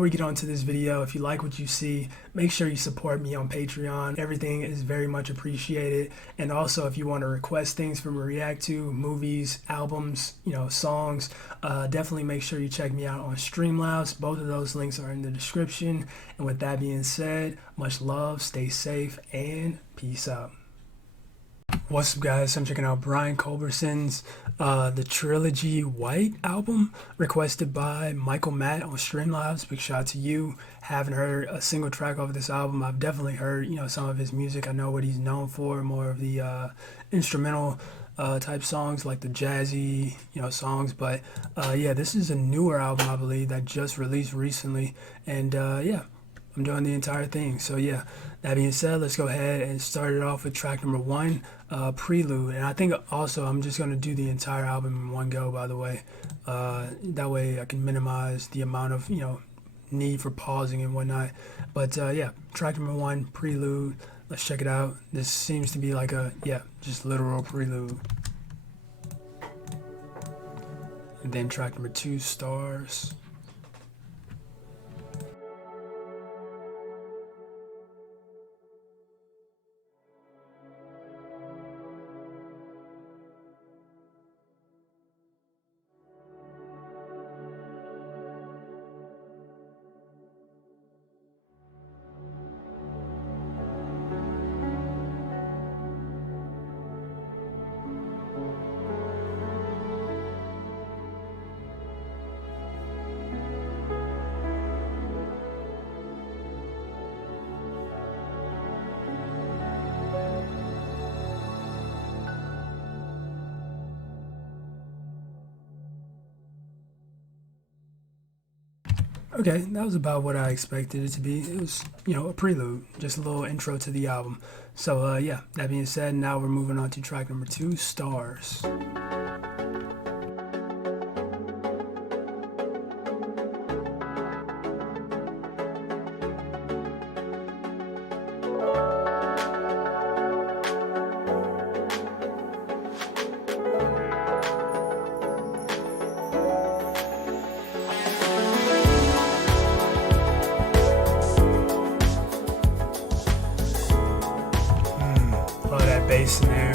before we get on to this video, if you like what you see, make sure you support me on Patreon. Everything is very much appreciated. And also, if you want to request things for me to react to, movies, albums, songs, definitely make sure you check me out on Streamlabs. Both of those links are in the description. And with that being said, much love, stay safe, and peace out. What's up, guys? I'm checking out Brian Culbertson's the Trilogy White album, requested by Michael Matt on Streamlabs. Big shout out to you. Haven't heard a single track off of this album. I've definitely heard some of his music. I know what he's known for, more of the instrumental type songs, like the jazzy songs. But yeah, this is a newer album, I believe, that just released recently. And yeah, I'm doing the entire thing. So yeah, that being said, let's go ahead and start it off with track number 1, Prelude. And I think also I'm just going to do the entire album in one go, by the way. That way I can minimize the amount of need for pausing and whatnot. But yeah, track number 1, Prelude. Let's check it out. This seems to be like a just literal prelude. And then track number 2, Stars. Okay, that was about what I expected it to be. It was, a prelude, just a little intro to the album. So, yeah, that being said, now we're moving on to track number 2, Stars. Bass in there.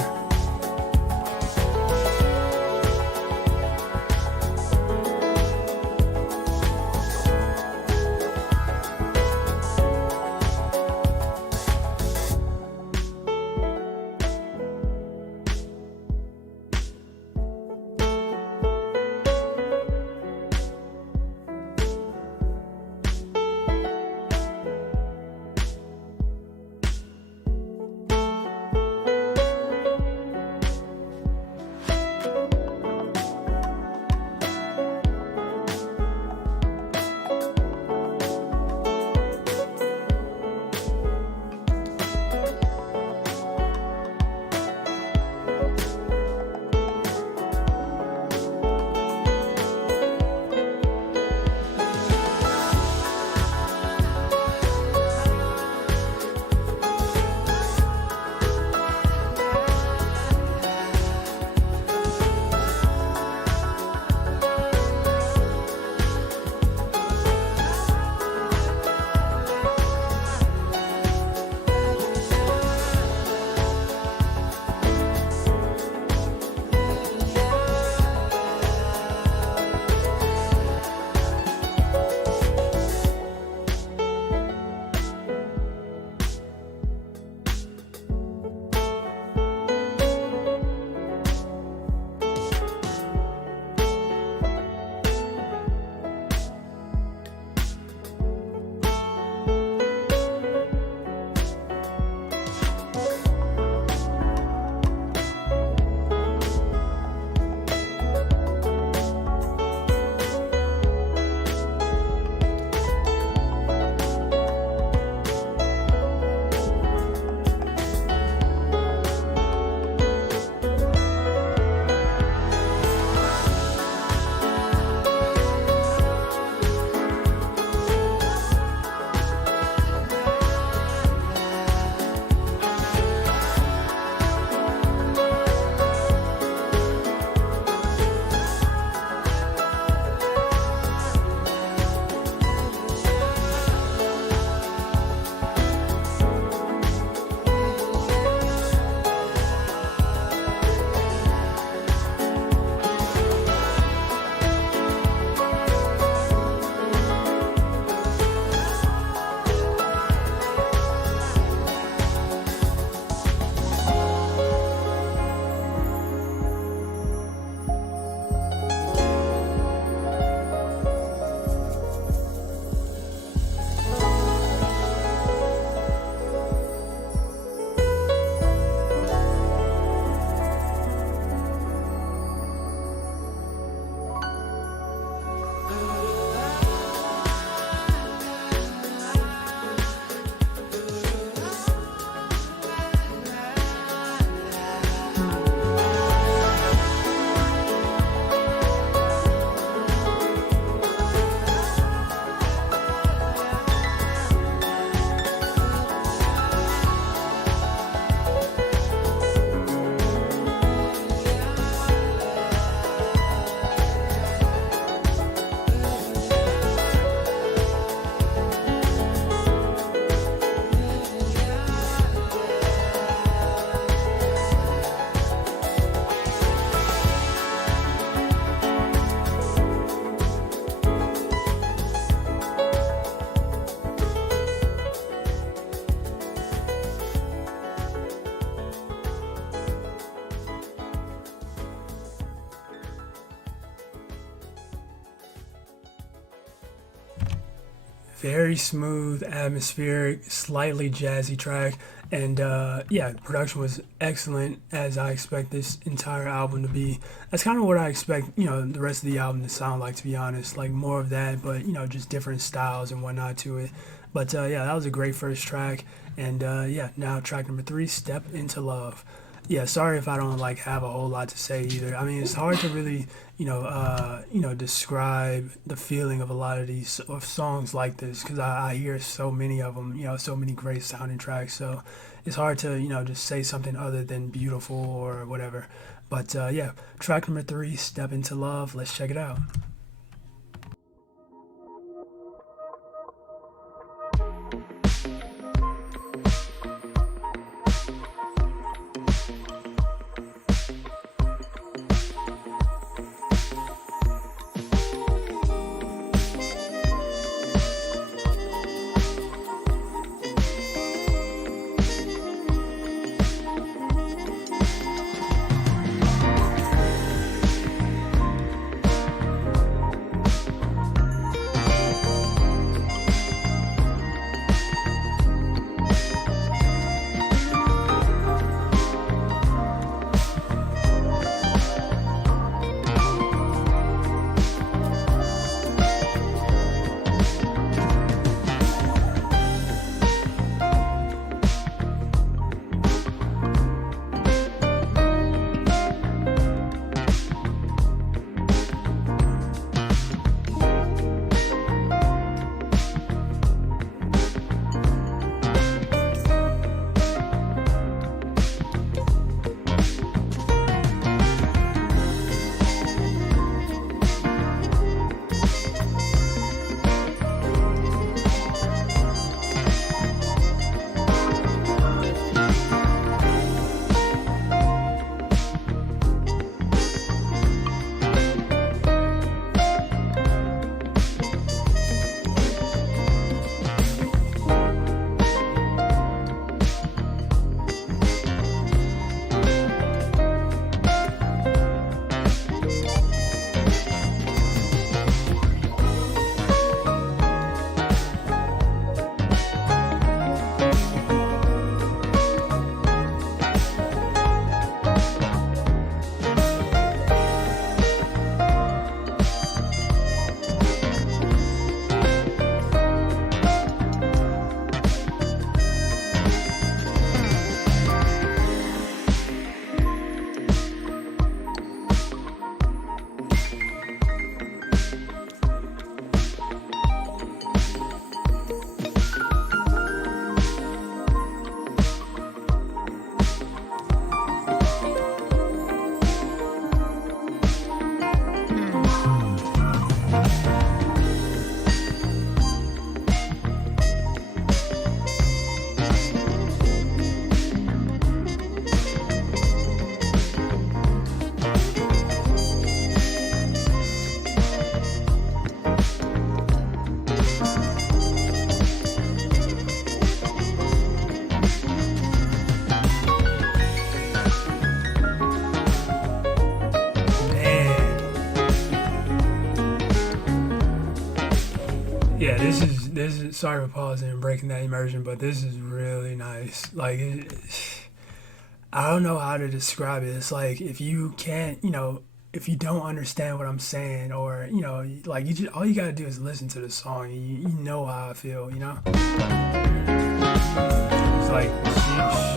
very smooth, atmospheric, slightly jazzy track. And yeah, production was excellent, as I expect this entire album to be. That's kind of what I expect, the rest of the album to sound like, to be honest. Like more of that, but, just different styles and whatnot to it. But yeah, that was a great first track. And yeah, now track number 3, Step Into Love. Yeah, sorry if I don't like have a whole lot to say either. I mean, it's hard to really, describe the feeling of a lot of these of songs like this because I hear so many of them, so many great sounding tracks. So it's hard to, just say something other than beautiful or whatever. But yeah, track number 3, Step Into Love. Let's check it out. Yeah, this is sorry for pausing and breaking that immersion, but this is really nice. Like I don't know how to describe it. It's like if you can't, if you don't understand what I'm saying, or like you just all you gotta do is listen to the song. And you know how I feel. It's like sheesh.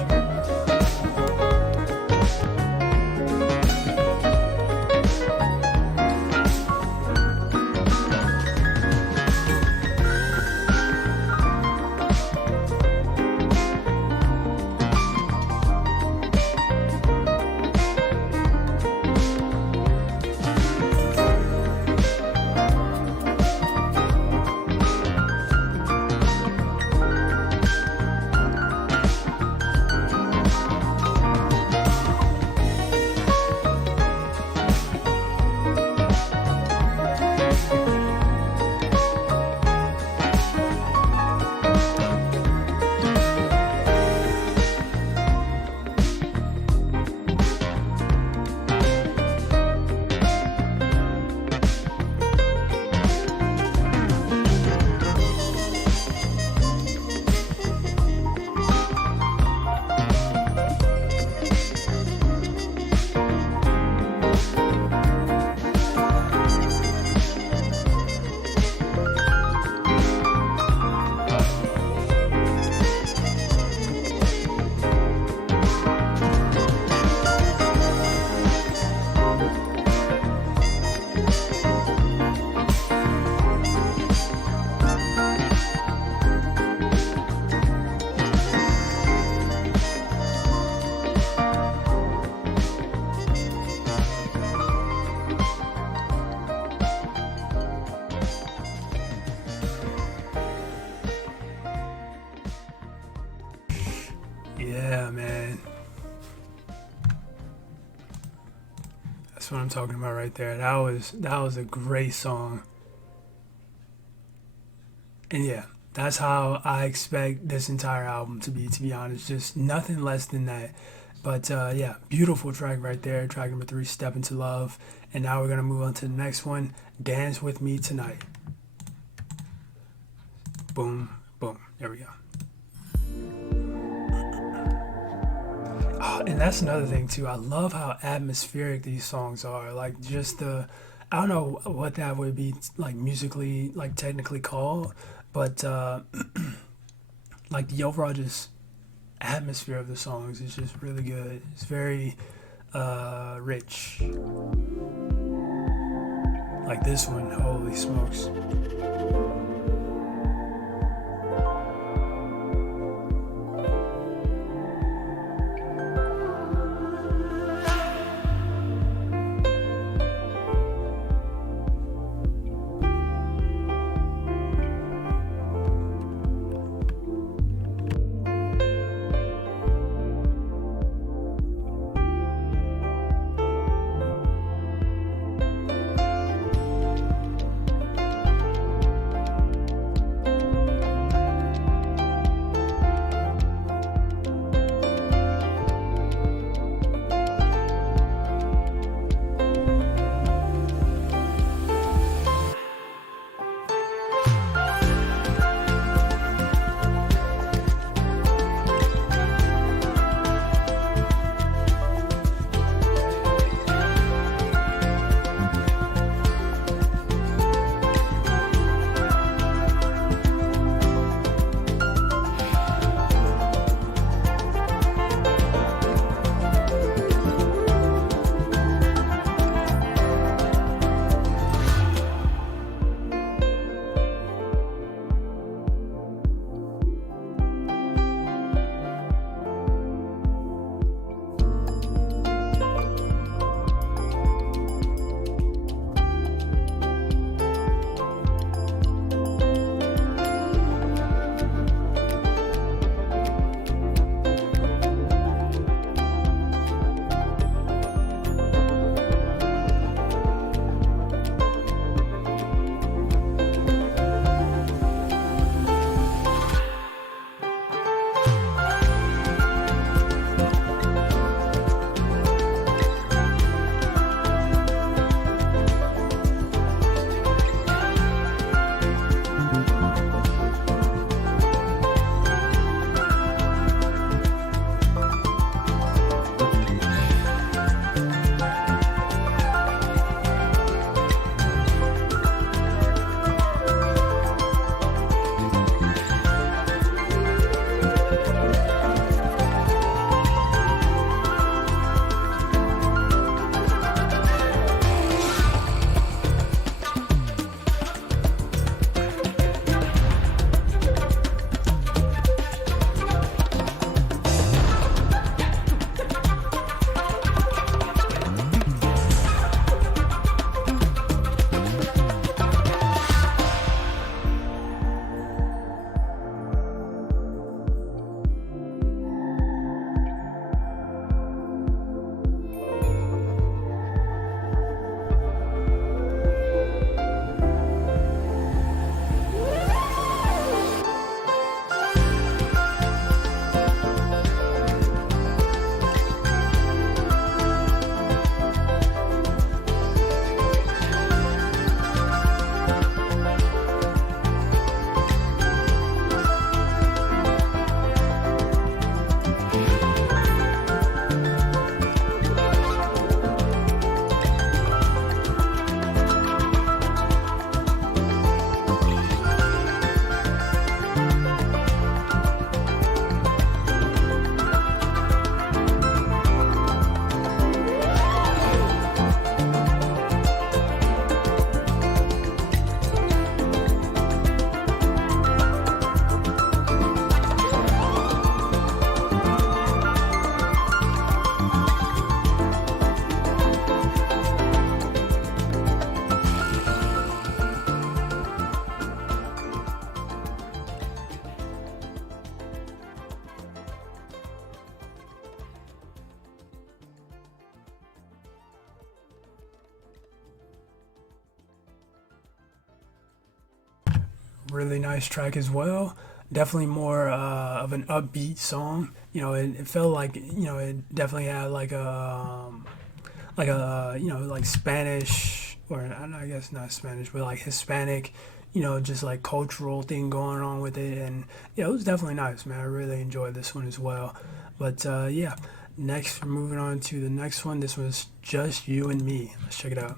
That's what I'm talking about right there. That was a great song. And yeah, that's how I expect this entire album to be. To be honest, just nothing less than that. But yeah, beautiful track right there. Track number three, "Step Into Love." And now we're gonna move on to the next one, "Dance with Me Tonight." Boom, boom. There we go. Oh, and that's another thing too. I love how atmospheric these songs are. Like just I don't know what that would be like musically, like technically called, but like the overall just atmosphere of the songs is just really good. It's very rich. Like this one, holy smokes. really nice track as well. Definitely more of an upbeat song. It felt like it definitely had like Spanish, or I guess not Spanish, but like Hispanic, just like cultural thing going on with it. And yeah, it was definitely nice, man. I really enjoyed this one as well. But yeah, next, we're moving on to the next one. This was Just You and Me. Let's check it out.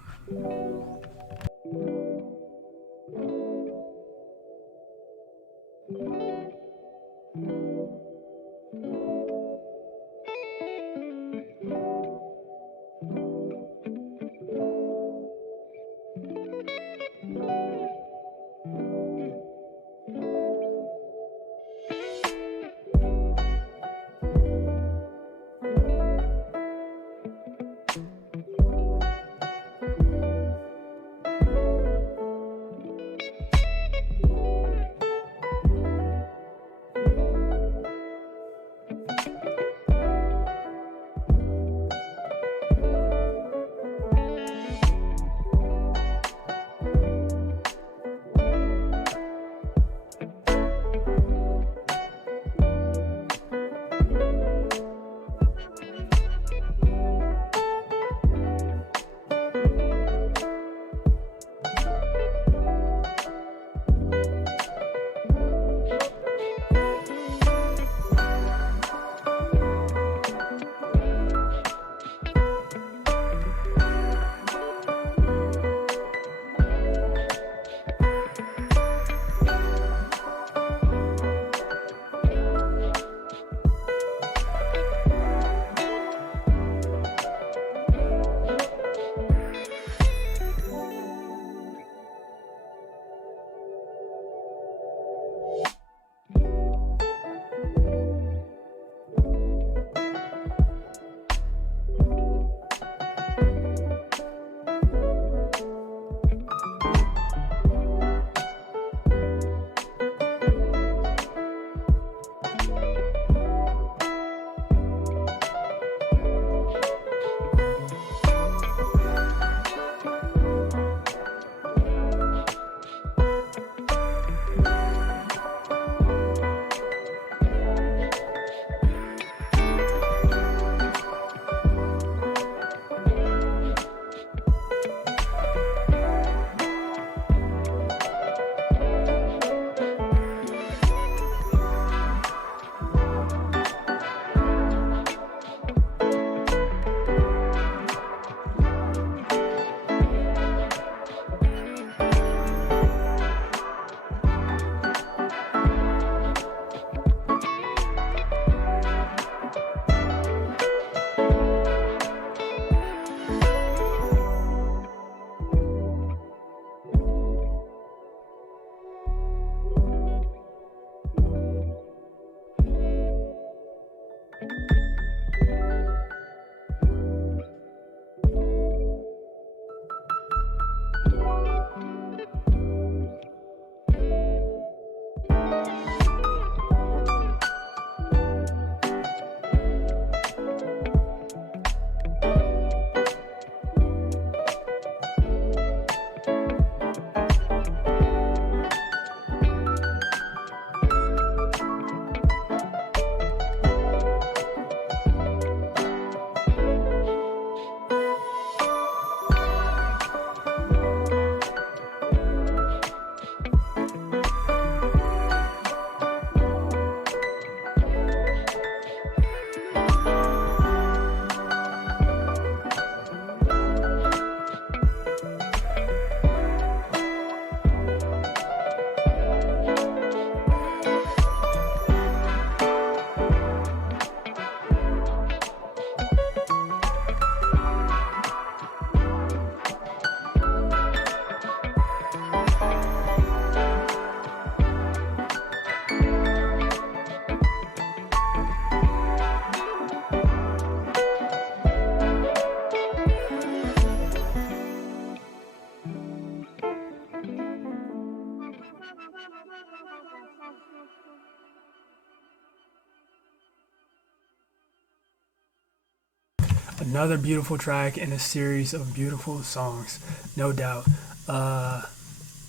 Another beautiful track in a series of beautiful songs, no doubt.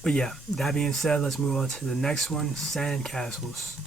But yeah, that being said, let's move on to the next one, sandcastles.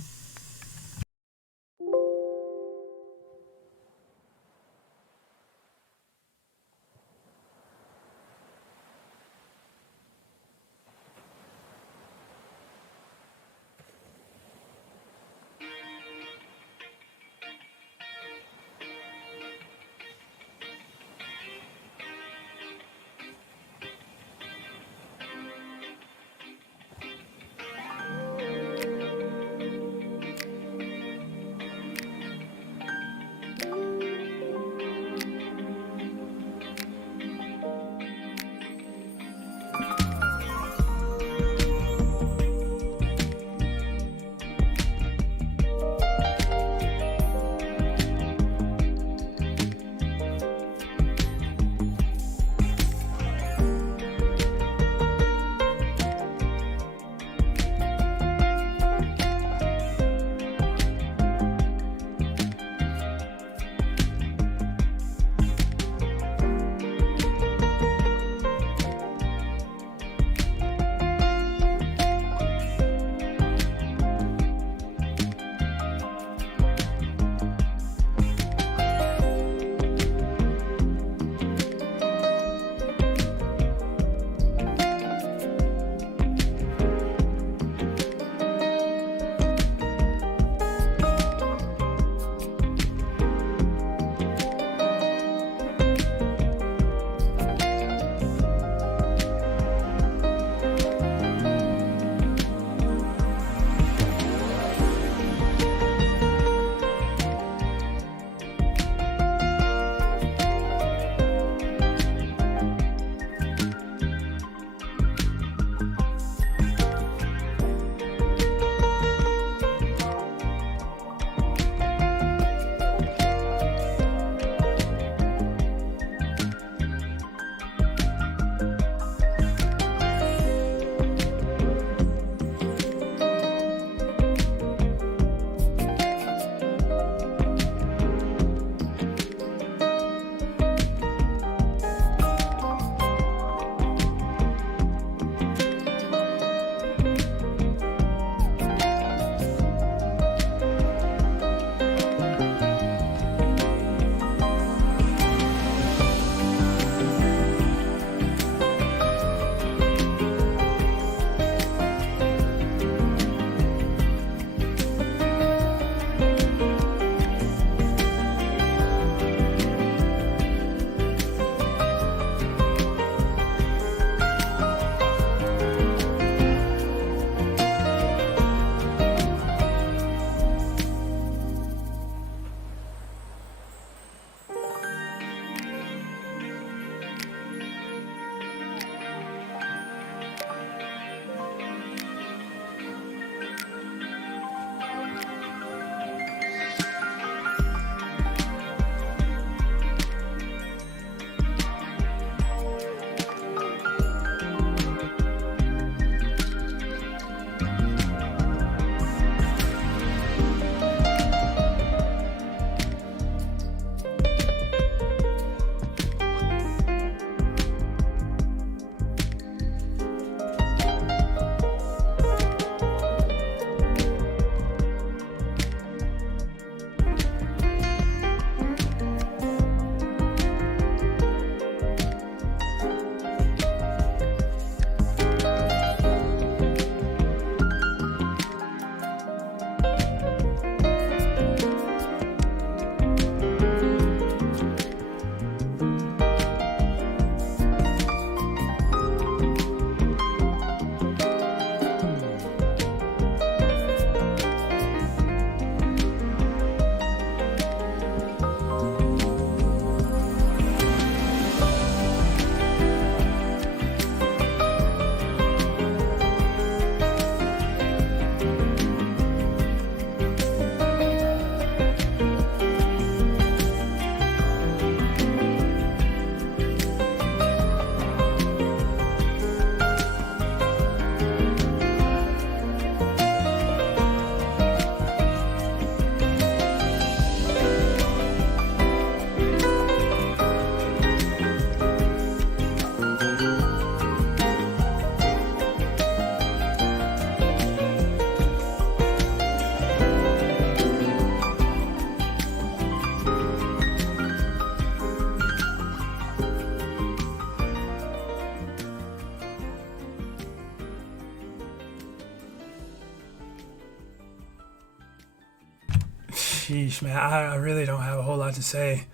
Sheesh, man, I really don't have a whole lot to say.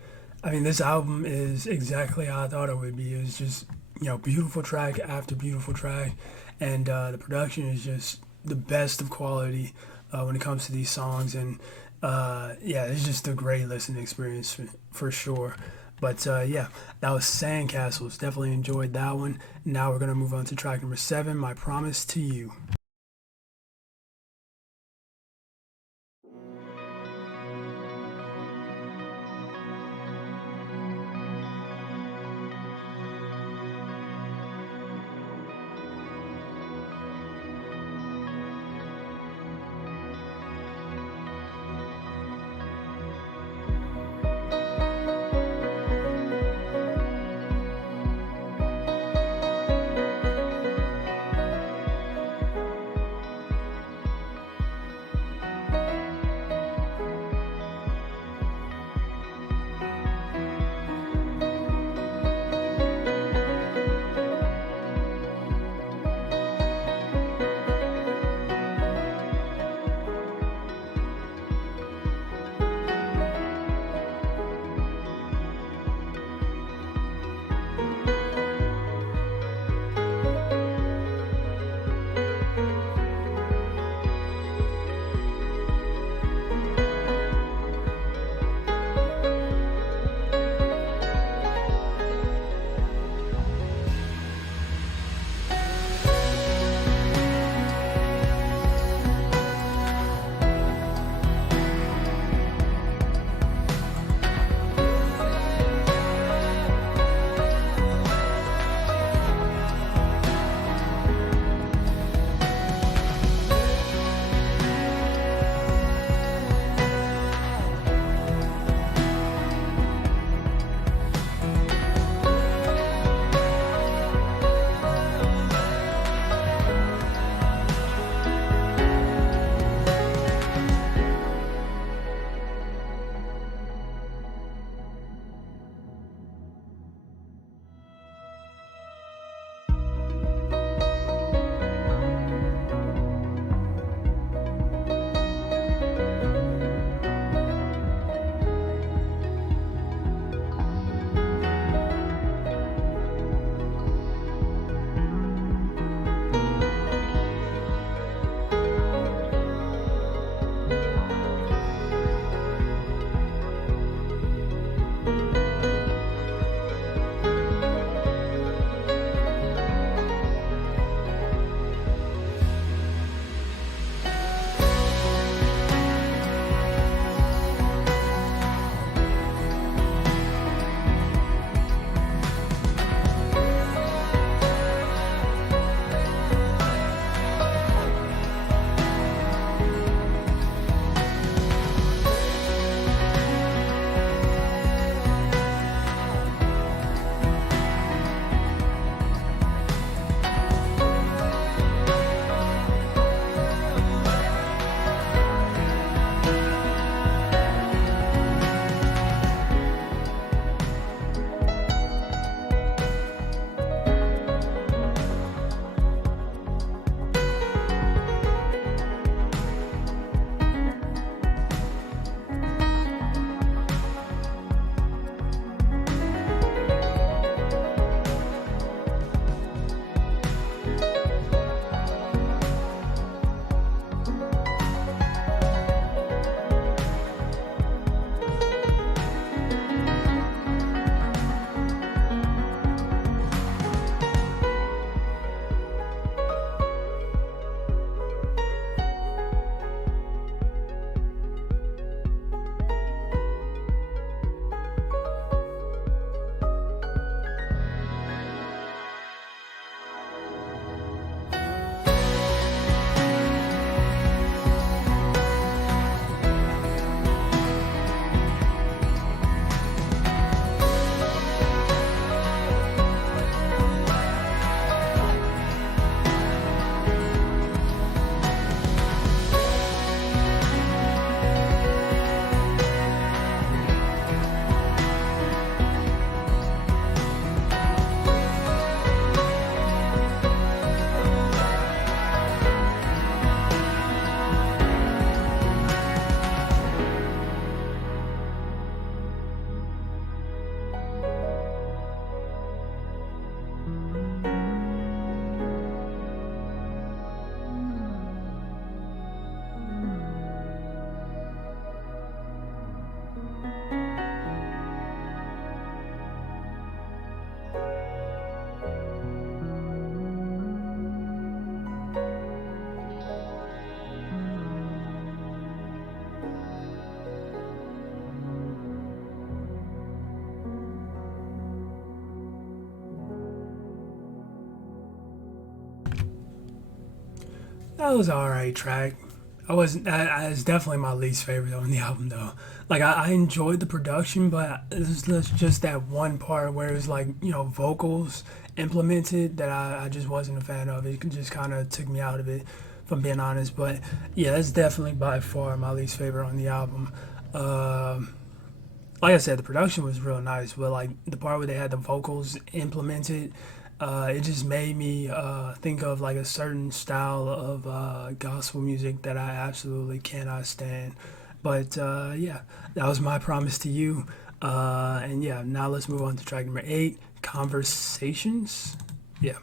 I mean, this album is exactly how I thought it would be. It was just, beautiful track after beautiful track, and the production is just the best of quality when it comes to these songs. And yeah, it's just a great listening experience for sure. But yeah, that was Sandcastles. Definitely enjoyed that one. Now we're gonna move on to track number 7, My Promise to You. That was an alright track. I wasn't. It's definitely my least favorite on the album, though. Like I enjoyed the production, but it's just that one part where it's like vocals implemented that I just wasn't a fan of. It just kind of took me out of it, if I'm being honest. But yeah, that's definitely by far my least favorite on the album. Um like I said, the production was real nice, but like the part where they had the vocals implemented, it just made me think of like a certain style of gospel music that I absolutely cannot stand. But yeah, that was my promise to you. And yeah, now let's move on to track number 8, Conversations. Yeah.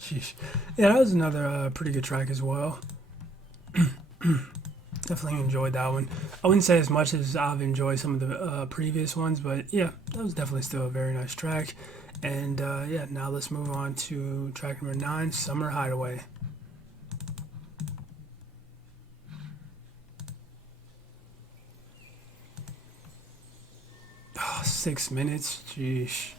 Sheesh. Yeah, that was another pretty good track as well. Definitely enjoyed that one. I wouldn't say as much as I've enjoyed some of the previous ones, but yeah, that was definitely still a very nice track. And yeah, now let's move on to track number 9, Summer Hideaway. Oh, 6 minutes, jeez.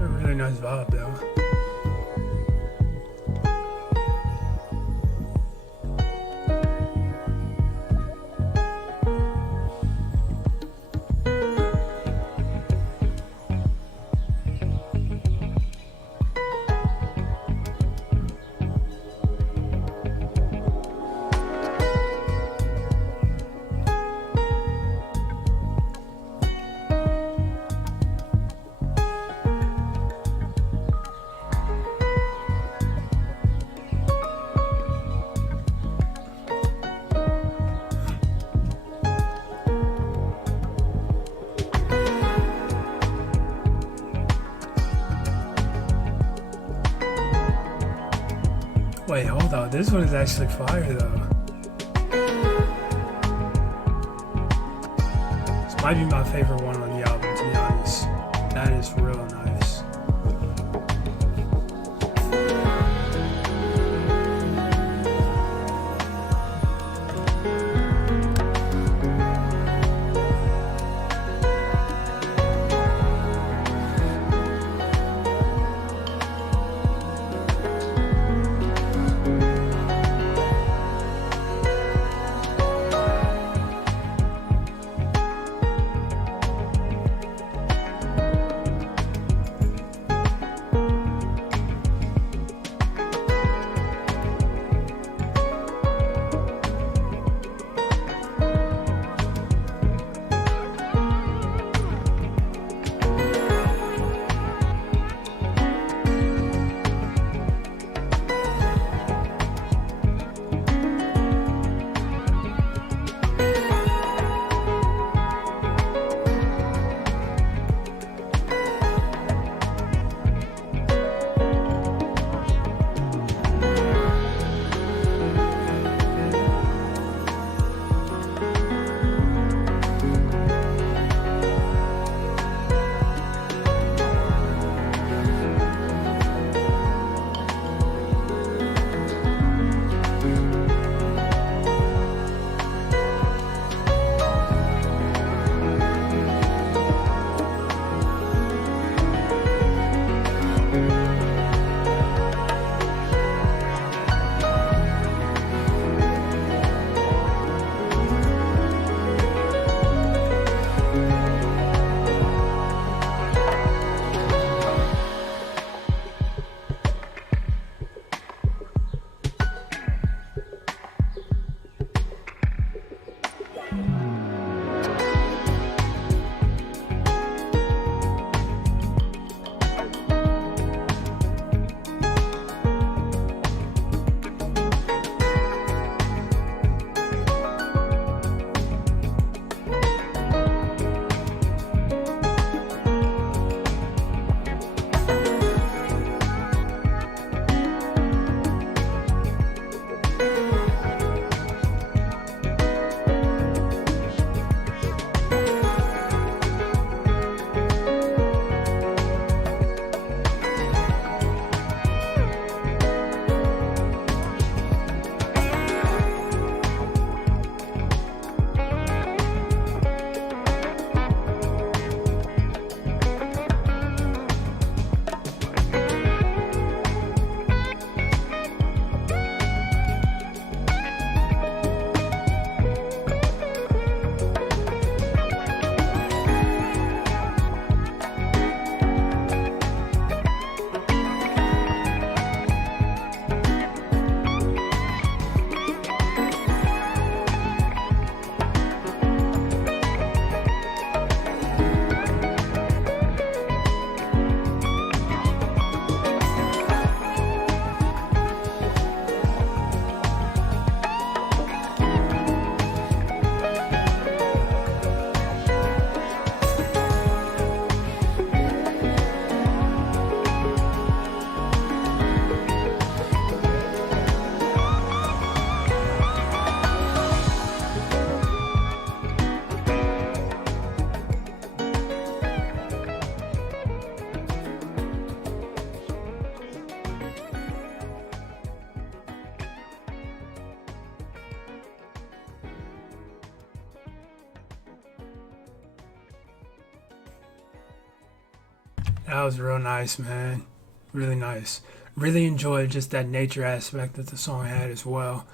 A really nice vibe though. Wait, hold on. This one is actually fire though. This might be my favorite one on the album, to be honest. That is real nice. That was real nice, man. Really nice. Really enjoyed just that nature aspect that the song had as well.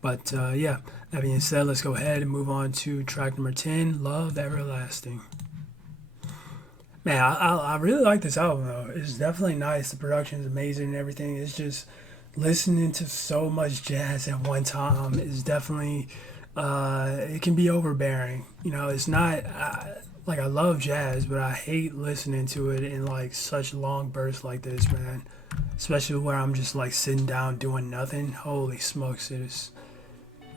But yeah, that being said, let's go ahead and move on to track number 10, Love Everlasting. Man, I really like this album though. It's definitely nice. The production is amazing and everything. It's just listening to so much jazz at one time is definitely it can be overbearing. You know, it's not like I love jazz, but I hate listening to it in like such long bursts like this, man. Especially where I'm just like sitting down doing nothing. Holy smokes, it is.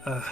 Uh,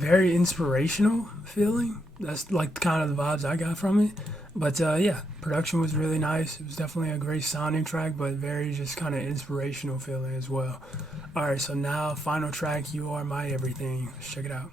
very inspirational feeling. That's like kind of the vibes I got from it. But yeah, production was really nice. It was definitely a great sounding track, but very just kind of inspirational feeling as well. All right, so now final track, "You Are My Everything." Let's check it out.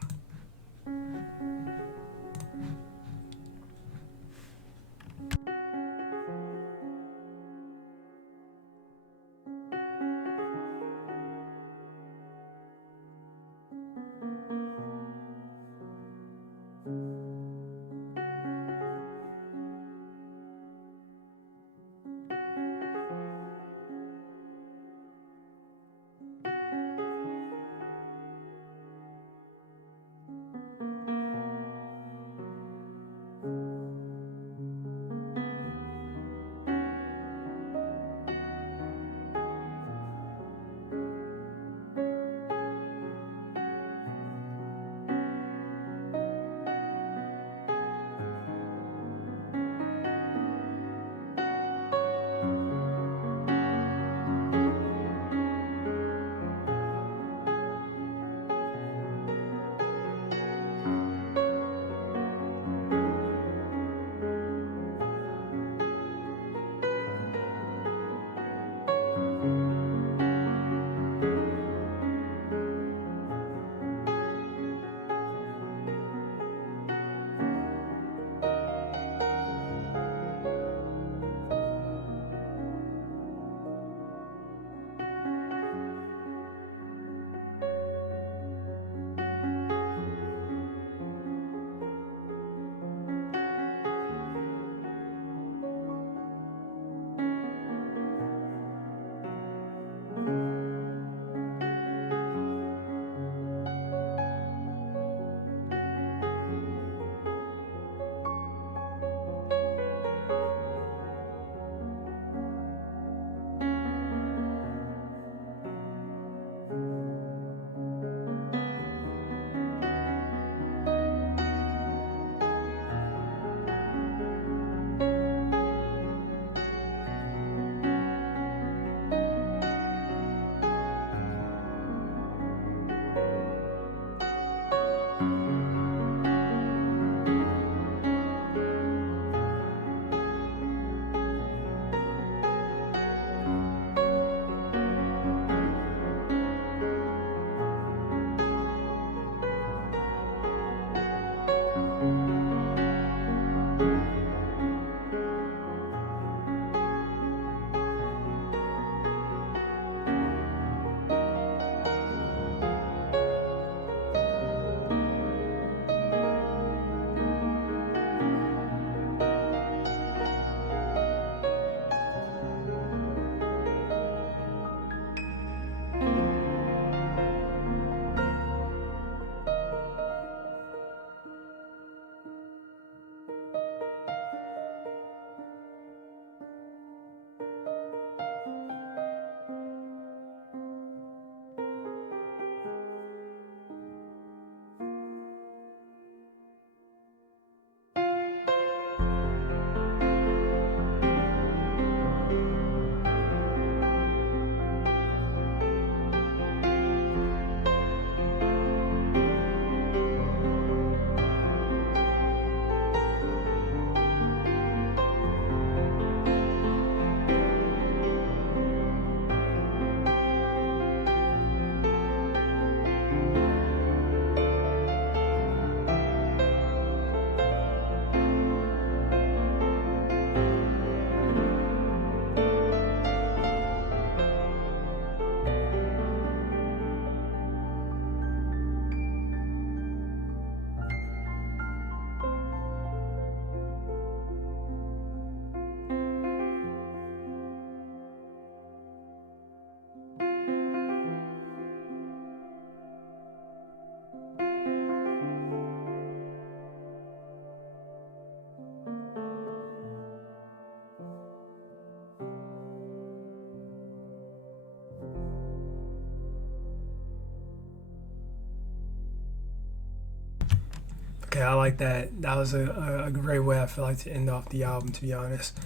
Okay, I like that. That was a great way, I feel like, to end off the album, to be honest.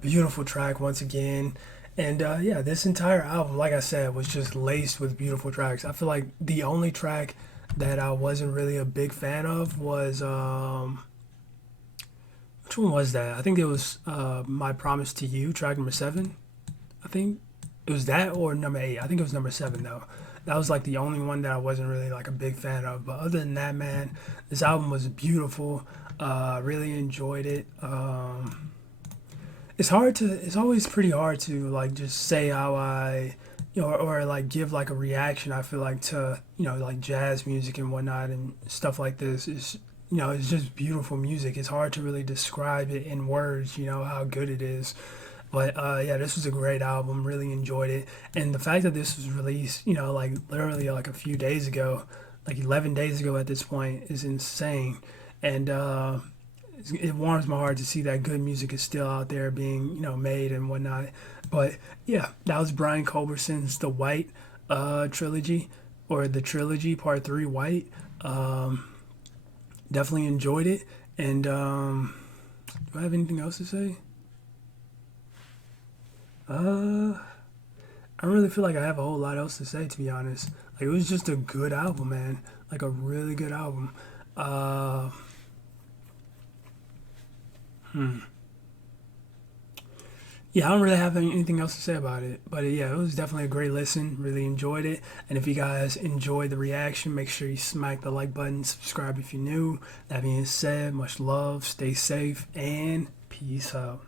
Beautiful track once again. And yeah, this entire album, like I said, was just laced with beautiful tracks. I feel like the only track that I wasn't really a big fan of was which Which one was that? I think it was My Promise to You, track number 7. I think it was that or number 8. I think it was number 7 though. That was like the only one that I wasn't really like a big fan of. But other than that, man, this album was beautiful. Really enjoyed it. It's hard to. It's always pretty hard to like just say how I, or like give like a reaction. I feel like to like jazz music and whatnot and stuff like this. Is it's just beautiful music. It's hard to really describe it in words. How good it is. But yeah, this was a great album. Really enjoyed it, and the fact that this was released, like literally like a few days ago, like 11 days ago at this point, is insane. And it warms my heart to see that good music is still out there being made and whatnot. But yeah, that was Brian Culbertson's The White trilogy, or the trilogy part 3 White. Definitely enjoyed it. And do I have anything else to say? I don't really feel like I have a whole lot else to say, to be honest. Like, it was just a good album, man. Like a really good album. Uh, yeah, I don't really have anything else to say about it. But yeah, it was definitely a great listen. Really enjoyed it. And if you guys enjoyed the reaction, make sure you smack the like button, subscribe if you're new. That being said, much love, stay safe, and peace out.